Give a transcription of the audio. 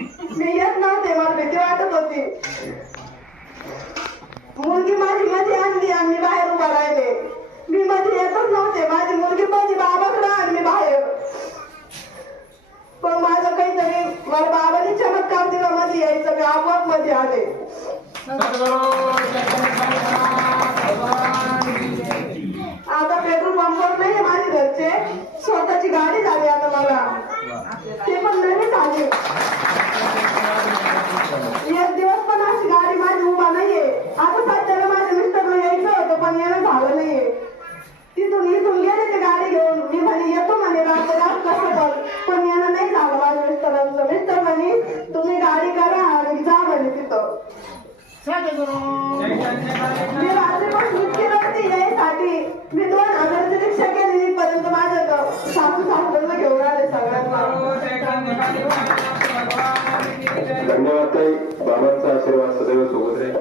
मी येत नव्हते, मला भीती वाटत होती. मुलगी माझी मध्ये आणली आणि मी बाहेर उभा राहिले. मी मध्ये येतच नव्हते, माझी मुलगी माझी बाबाकडे आणि मी बाहेर. पण माझं काहीतरी मला बाबांनी चमत्कार दिला मध्ये यायचं, मी आपोआप मध्ये आले. आता पेट्रोल पंपवर नाही माझे घरचे, स्वतःची गाडी झाली आता मला, ते पण नवीन झाली. एक दिवस पण अशी गाडी माझी उभा नाहीये. आता सध्याला माझ्या मिस्टरला यायचं होतं पण येणं झालं नाहीये. इथून गेले ते गाडी घेऊन. मी म्हणे येतो म्हणे रात्र कसं पण येणं नाही झालं माझ्या मिस्टरांचं. मिस्टर म्हणे तुम्ही गाडी करा आणि जा म्हणे तिथं. मी रात्रीपासून इतकी रडते यायसाठी. मी 2000ची रिक्षा केली पर्यंत माझ्या सासू सासऱ्यांना घेऊन आले सगळ्यांना. धन्यवाद ताई. बाबांचा आशीर्वाद सदैव सोबत राहील.